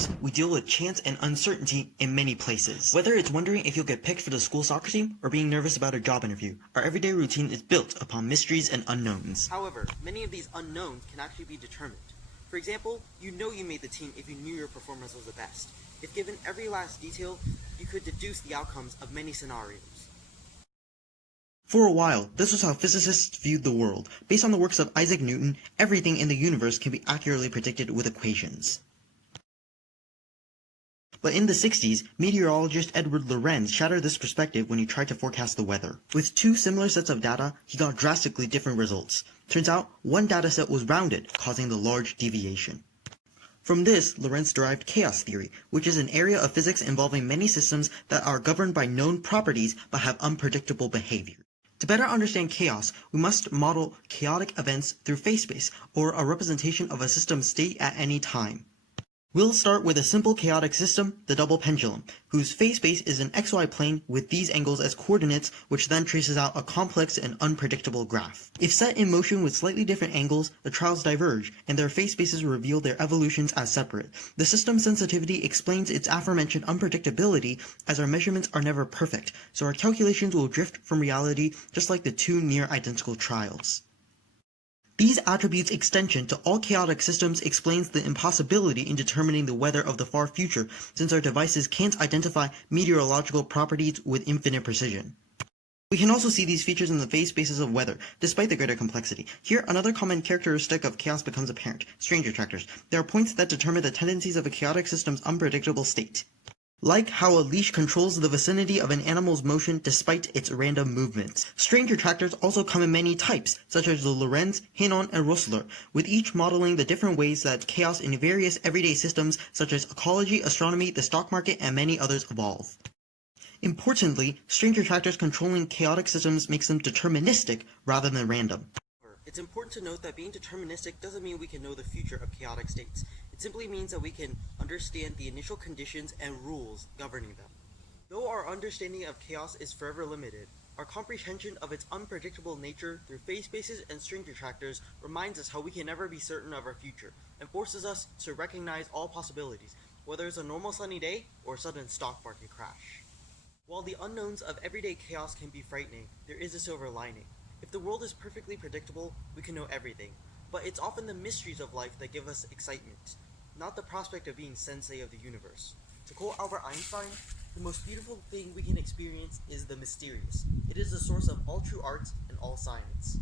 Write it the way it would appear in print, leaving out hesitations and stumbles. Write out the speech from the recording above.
lives, we deal with chance and uncertainty in many places. Whether it's wondering if you'll get picked for the school soccer team or being nervous about a job interview, our everyday routine is built upon mysteries and unknowns. However, many of these unknowns can actually be determined. For example, you know you made the team if you knew your performance was the best. If given every last detail, you could deduce the outcomes of many scenarios. For a while, this was how physicists viewed the world. Based on the works of Isaac Newton, everything in the universe can be accurately predicted with equations. But in the 60s, meteorologist Edward Lorenz shattered this perspective when he tried to forecast the weather. With two similar sets of data, he got drastically different results. Turns out, one dataset was rounded, causing the large deviation. From this, Lorenz derived chaos theory, which is an area of physics involving many systems that are governed by known properties but have unpredictable behavior. To better understand chaos, we must model chaotic events through phase space, or a representation of a system's state at any time. We'll start with a simple chaotic system, the double pendulum, whose phase space is an xy plane with these angles as coordinates, which then traces out a complex and unpredictable graph. If set in motion with slightly different angles, the trials diverge, and their phase spaces reveal their evolutions as separate. The system's sensitivity explains its aforementioned unpredictability, as our measurements are never perfect, so our calculations will drift from reality just like the two near-identical trials. These attributes' extension to all chaotic systems explains the impossibility in determining the weather of the far future, since our devices can't identify meteorological properties with infinite precision. We can also see these features in the phase spaces of weather, despite the greater complexity. Here, another common characteristic of chaos becomes apparent: strange attractors. There are points that determine the tendencies of a chaotic system's unpredictable state. Like how a leash controls the vicinity of an animal's motion despite its random movements. Strange attractors also come in many types, such as the Lorenz, Hénon, and Rössler, with each modeling the different ways that chaos in various everyday systems such as ecology, astronomy, the stock market, and many others evolve. Importantly, strange attractors controlling chaotic systems makes them deterministic rather than random. It's important to note that being deterministic doesn't mean we can know the future of chaotic states. It simply means that we can understand the initial conditions and rules governing them. Though our understanding of chaos is forever limited, our comprehension of its unpredictable nature through phase spaces and strange attractors reminds us how we can never be certain of our future, and forces us to recognize all possibilities, whether it's a normal sunny day or a sudden stock market crash. While the unknowns of everyday chaos can be frightening, there is a silver lining. If the world is perfectly predictable, we can know everything, but it's often the mysteries of life that give us excitement, not the prospect of being sensei of the universe. To quote Albert Einstein, the most beautiful thing we can experience is the mysterious. It is the source of all true arts and all science.